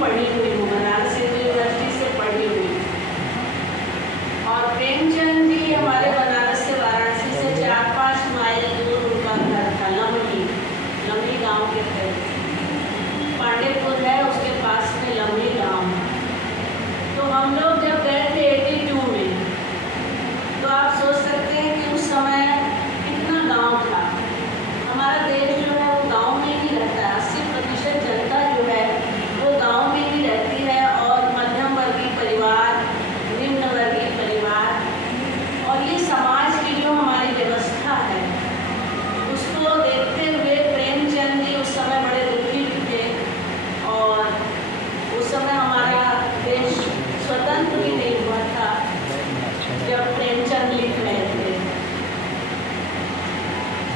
पढ़ी हुई हूँ, बनारस यूनिवर्सिटी से पढ़ी हुई। और प्रेमचंद जी हमारे बनारस से, वाराणसी से 4-5 माइल दूर उनका घर था, लमही गांव के करीब। पांडेपुर है उसके पास में लमही गांव। तो हम लोग जब गए थे 82 में, तो आप सोच सकते हैं कि उस समय कितना गांव था। हमारा देश जो है वो गांव में ही रहता है, 80% जनता जो है वो गांव में ही रहती है। और मध्यम वर्गीय परिवार, निम्न वर्गीय परिवार, और ये समाज की जो हमारी व्यवस्था है उसको देखते हुए प्रेमचंद जी उस समय बड़े दुखी थे। और उस समय हमारा देश स्वतंत्र भी नहीं हुआ था जब प्रेमचंद लिख रहे थे।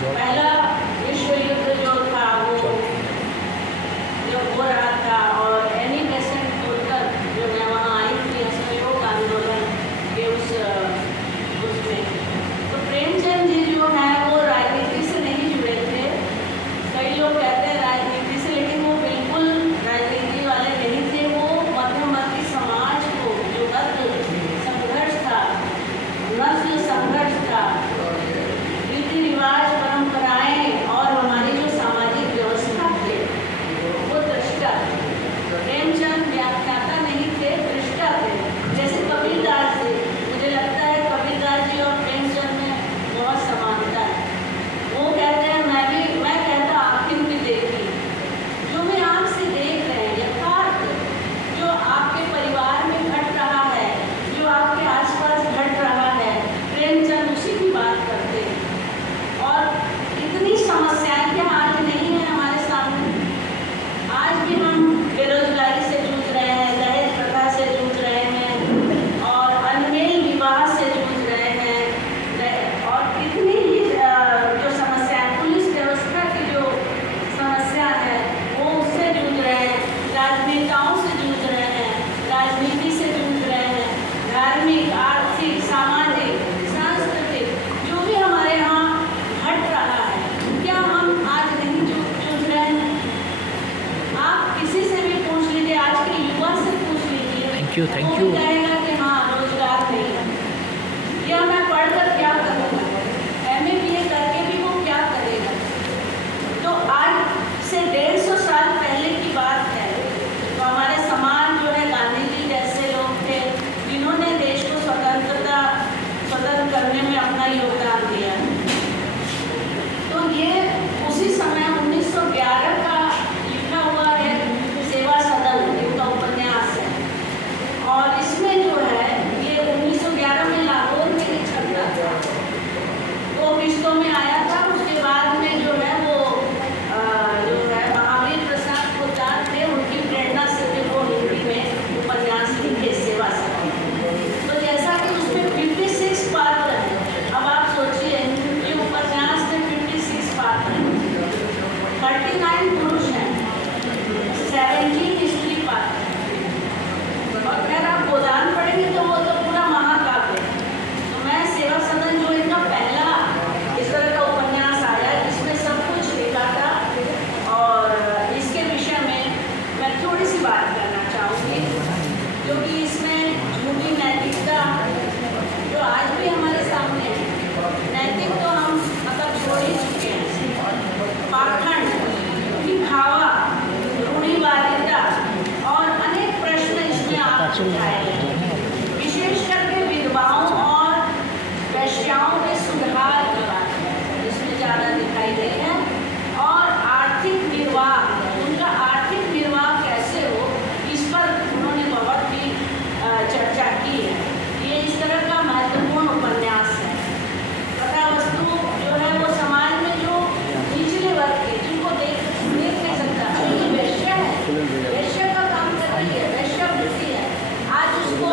पहला विश्व युद्ध जो था वो जब हो रहा था, और एनी बेसेंट होकर जो मैं वहाँ आई थी असहयोग आंदोलन के उसमें, तो प्रेमचंद जी जो है वो राजनीति से नहीं जुड़े थे। कई लोग कहते हैं राजनीति से, लेकिन वो बिल्कुल राजनीति वाले नहीं थे। वो मध्यवर्गीय समाज को जो संघर्ष था, नस्ल संघर्ष था, रीति रिवाज, परंपराएं और हमारी जो सामाजिक व्यवस्था थे वो दृष्टा थे। प्रेमचंद व्याख्याता नहीं थे, दृष्टा थे। जैसे कबीरदास जी, मुझे लगता है कबीरदास जी और प्रेमचंद में बहुत समानता है। वो कहते हैं मैं कहता आखिर भी देखी, जो भी आँख से देख रहे हैं यथार्थ, जो आपके परिवार में घट रहा है, जो आपके आसपास घट रहा है, प्रेमचंद उसी की बात करते हैं। और इतनी समस्याएं क्या आज नहीं है हमारे सामने? आज भी हम बेरोजगारी से जूझ रहे हैं, दहेज प्रथा से जूझ रहे हैं, और अनमेल विवाह से जूझ रहे हैं, और कितनी ही जो समस्याएं, पुलिस व्यवस्था की जो समस्या है वो उससे जूझ रहे हैं, राजनेताओं से जूझ रहे हैं, राजनीति से जूझ रहे हैं, धार्मिक, आर्थिक, सामाजिक, सांस्कृतिक जो भी हमारे यहाँ घट रहा है, क्या हम आज नहीं जूझ रहे हैं? आप किसी से भी पूछ लीजिए, आज के युवा से पूछ लीजिए, थैंक यू वो कहेगा कि हाँ रोजगार नहीं है, या मैं पढ़कर क्या करूँगा, MA BA करके भी वो क्या करेगा। तो आज से 150 साल पहले की बात है, तो हमारे समाज जो है, गांधी जी जैसे लोग थे जिन्होंने देश को स्वतंत्र करने में अपना योगदान दिया। तो ये उसी समय 1911 का लिखा हुआ है सेवा सदन, इनका उपन्यास है। और इसमें जो है ये 1911 में लाहौर में ही छपा था, 2 किस्तों में आया था। उसके बाद में जो है वो जो है महावीर प्रसाद पोद्दार थे, उनकी प्रेरणा से फिर वो हिंदी में उपन्यास लिखे सेवा सदन। तो जैसा कि उसमें 56 पात्र हैं, अब आप सोचिए ये उपन्यास में 56 पात्र हैं, 39 पुरुष हैं, 17 स्त्री पात्र हैं। और अगर आप गोदान पढ़ेंगे तो वो तो पूरा महाकाव्य है। तो मैं सेवा सदन जो इनका पहला इस तरह का उपन्यास आया जिसमें सब कुछ लिखा था, और इसके विषय में मैं थोड़ी सी बात करना चाहूँगी, क्योंकि इसमें झूठी नैतिकता जो आज भी हमारे सामने है, नैतिक तो हम मतलब छोड़ ही चुके हैं, पाखंड, दिखावा, रूढ़िवादिता और अनेक प्रश्न इसमें आप उठाए हैं। विशेष करके विधवाओं और वैश्याओं के सुधार की बात है इसमें ज़्यादा दिखाई गई है, और आर्थिक निर्वाह, उनका आर्थिक निर्वाह कैसे हो इस पर उन्होंने बहुत ही चर्चा की है। ये इस तरह का महत्वपूर्ण उपन्यास है। कथा वस्तु जो है वो समाज में जो निचले वर्ग के, जिनको देख नहीं सकता, ये वैश्य है, वैश्य का काम कर रही है, वैश्यावृत्ति है, आज उसको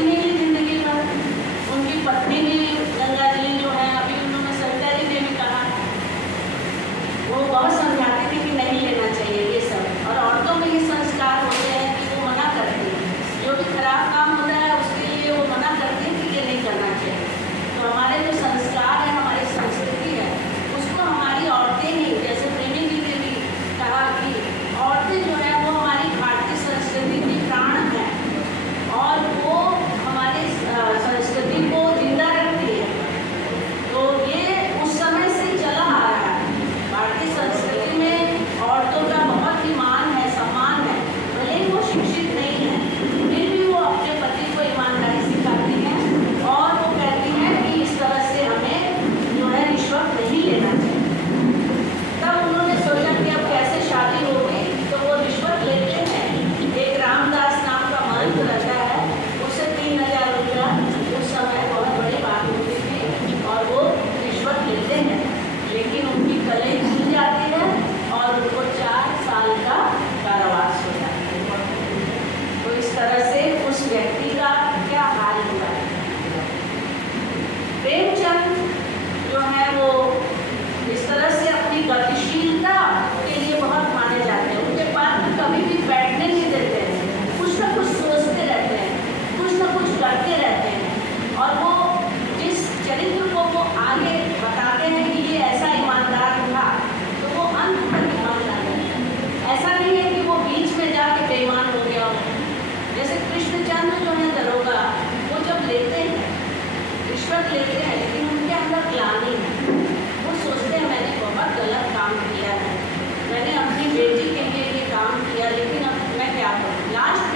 कोई नहीं ली जिंदगी भर। उनकी पत्नी भी गंगा जी जो है, अभी उन्होंने सरकारी में भी कहा, वो बहुत समझाती थी कि नहीं लेना चाहिए ये सब। और औरतों में ये संस्कार होते हैं कि वो मना करती हैं, जो भी खराब काम होता है उसके लिए वो मना करती है कि ये नहीं करना चाहिए। तो हमारे जो संस्कार है, हमारी संस्कृति है, उसको हमारी औरतें ही, जैसे प्रेमी जी ने भी कहा कि औरतें जो है वो हमारी भारतीय संस्कृति की प्राण है और वो हमारी संस्कृति को जिंदा रखती है। तो ये उस समय से चला आ रहा है। भारतीय संस्कृति में औरतों का बहुत ही मान है, सम्मान है। भले ही वो शिक्षित नहीं है, फिर भी वो अपने पति को ईमानदारी सिखाती हैं और वो कहती हैं कि इस तरह से हमें जो है रिश्वत नहीं लेना चाहिए। तब उन्होंने सोचा कि अब कैसे शादी होगी, तो वो रिश्वत लेते हैं। एक रामदास नाम का महंत रहता है, उससे 3000 रुपया उस समय बहुत बड़ी बात होती थी और वो रिश्वत लेते हैं। लेकिन उनकी कलई खुल जाती है और उनको 4 साल का कारावास हो जाता है। तो इस तरह से उस व्यक्ति का क्या हाल हुआ है। प्रेमचंद जो है वो इस तरह से अपनी गतिशीलता के लिए बहुत माने जाते हैं। उनके पास कभी भी बैठने नहीं देते हैं, कुछ ना कुछ सोचते रहते हैं, कुछ ना कुछ करते रहते हैं। और वो जिस चरित्र को वो आगे बताते हैं कि ये ऐसा ईमानदार था, तो वो अंत तक ईमानदार है। ऐसा नहीं है कि वो बीच में जाके बेईमान हो गया हो। जैसे कृष्णचंद्र जो है दरोगा, वो जब लेते हैं, रिश्वत लेते हैं, लेकिन उनके अंदर ग्लानि है। वो सोचते हैं मैंने बहुत गलत काम किया है, मैंने अपनी बेटी के लिए ये काम किया, लेकिन अब मैं क्या करूँ। लास्ट